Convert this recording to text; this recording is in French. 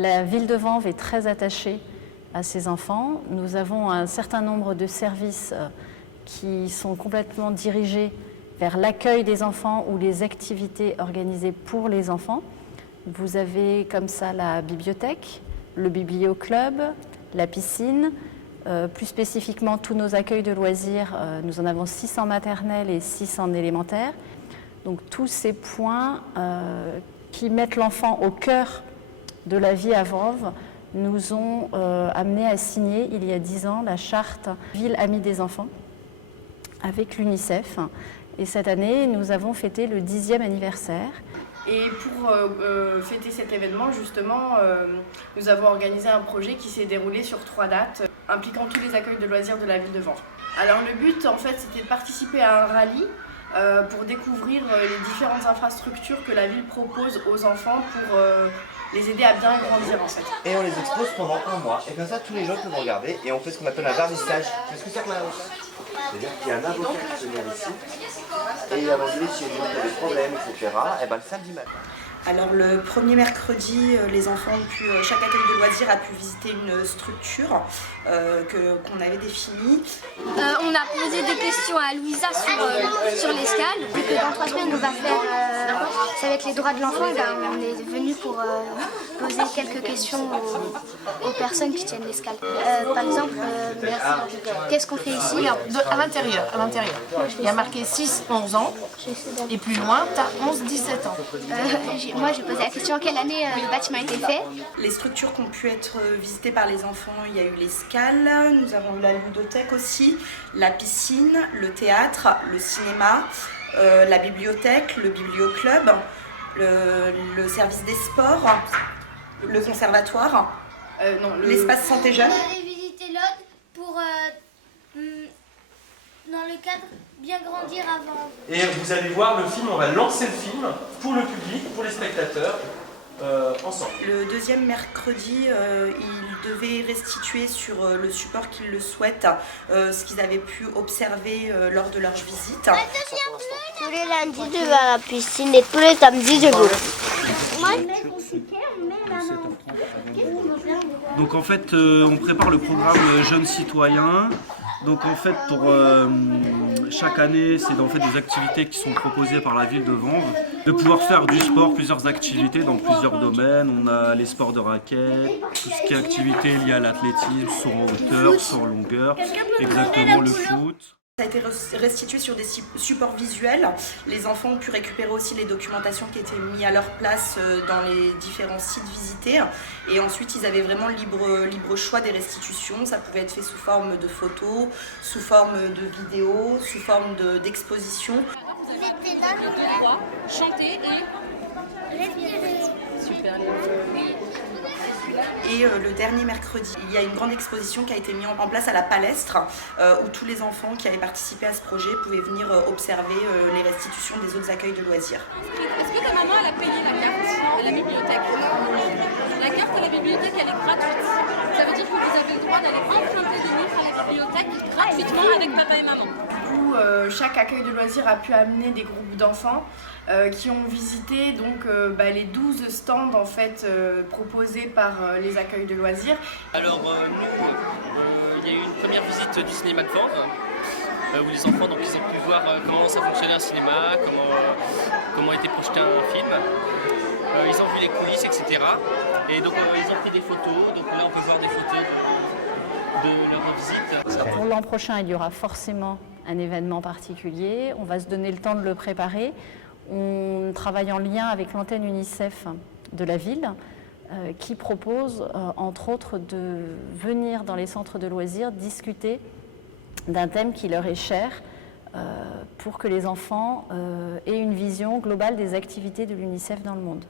La ville de Vanves est très attachée à ces enfants. Nous avons un certain nombre de services qui sont complètement dirigés vers l'accueil des enfants ou les activités organisées pour les enfants. Vous avez comme ça la bibliothèque, le biblioclub, la piscine, plus spécifiquement tous nos accueils de loisirs. Nous en avons 6 en maternelle et 6 en élémentaire. Donc tous ces points qui mettent l'enfant au cœur de la vie à Vanves nous ont amenés à signer il y a 10 ans la charte Ville Amie des enfants avec l'UNICEF. Et cette année, nous avons fêté le 10e anniversaire. Et pour fêter cet événement, justement, nous avons organisé un projet qui s'est déroulé sur 3 dates, impliquant tous les accueils de loisirs de la ville de Vanves. Alors le but, en fait, c'était de participer à un rallye pour découvrir les différentes infrastructures que la ville propose aux enfants pour les aider à bien grandir, en fait. Et on les expose pendant un mois. Et comme ça, tous les gens peuvent regarder. Et on fait ce qu'on appelle un vernissage. Qu'est-ce que c'est qu'un vernissage? C'est-à-dire qu'il y a un avocat qui vient ici. Et il a vendu chez nous, il y a des problèmes, etc. Et bien le samedi matin. Alors le premier mercredi, les enfants ont pu, chaque accueil de loisirs a pu visiter une structure qu'on avait définie. On a posé des questions à Louisa sur l'escale. Vu que dans 3 semaines on va faire, ça va être les droits de l'enfant, on est venu pour poser quelques questions aux personnes qui tiennent l'escale. Par exemple, qu'est-ce qu'on fait ici? À l'intérieur, il y a marqué 6-11 ans et plus loin, tu as 11-17 ans. Moi, j'ai posé la question en quelle année le bâtiment a été fait. Les structures qui ont pu être visitées par les enfants, il y a eu l'escale, nous avons eu la ludothèque aussi, la piscine, le théâtre, le cinéma, la bibliothèque, le biblioclub, le service des sports, le conservatoire, l'espace santé jeune. On allait visiter l'autre pour, dans le cadre, bien grandir avant. Et vous allez voir le film, on va lancer le film pour le public, pour les spectateurs, ensemble. Le deuxième mercredi, ils devaient restituer sur le support qu'ils le souhaitent ce qu'ils avaient pu observer lors de leur visite. Tous les lundis, je vais à la piscine et tous les samedis, je vais. Moi, Donc en fait, on prépare le programme Jeunes Citoyens. Donc en fait, pour chaque année, c'est en fait des activités qui sont proposées par la ville de Vanves. De pouvoir faire du sport, plusieurs activités dans plusieurs domaines. On a les sports de raquettes, tout ce qui est activités liées à l'athlétisme, saut en hauteur, saut en longueur, exactement le foot. Ça a été restitué sur des supports visuels. Les enfants ont pu récupérer aussi les documentations qui étaient mises à leur place dans les différents sites visités. Et ensuite, ils avaient vraiment libre choix des restitutions. Ça pouvait être fait sous forme de photos, sous forme de vidéos, sous forme d'expositions. Chanter et respirer. super. Et le dernier mercredi, il y a une grande exposition qui a été mise en place à la Palestre où tous les enfants qui avaient participé à ce projet pouvaient venir observer les restitutions des autres accueils de loisirs. Est-ce que ta maman elle a payé la carte à la bibliothèque? La carte à la bibliothèque elle est gratuite. Ça veut dire que vous avez le droit d'aller emprunter des livres à la bibliothèque gratuitement avec papa et maman. Du coup, chaque accueil de loisirs a pu amener des groupes d'enfants qui ont visité donc, les 12 stands en fait, proposés par les accueils de loisirs. Alors nous, il y a eu une première visite du cinéma de Vanves où les enfants donc, ils ont pu voir comment ça fonctionnait un cinéma, comment était projeté un film. Ils ont vu les coulisses, etc. Et donc ils ont pris des photos, donc là on peut voir des photos de leur visite. Pour l'an prochain, il y aura forcément un événement particulier. On va se donner le temps de le préparer. On travaille en lien avec l'antenne UNICEF de la ville qui propose, entre autres, de venir dans les centres de loisirs discuter d'un thème qui leur est cher pour que les enfants aient une vision globale des activités de l'UNICEF dans le monde.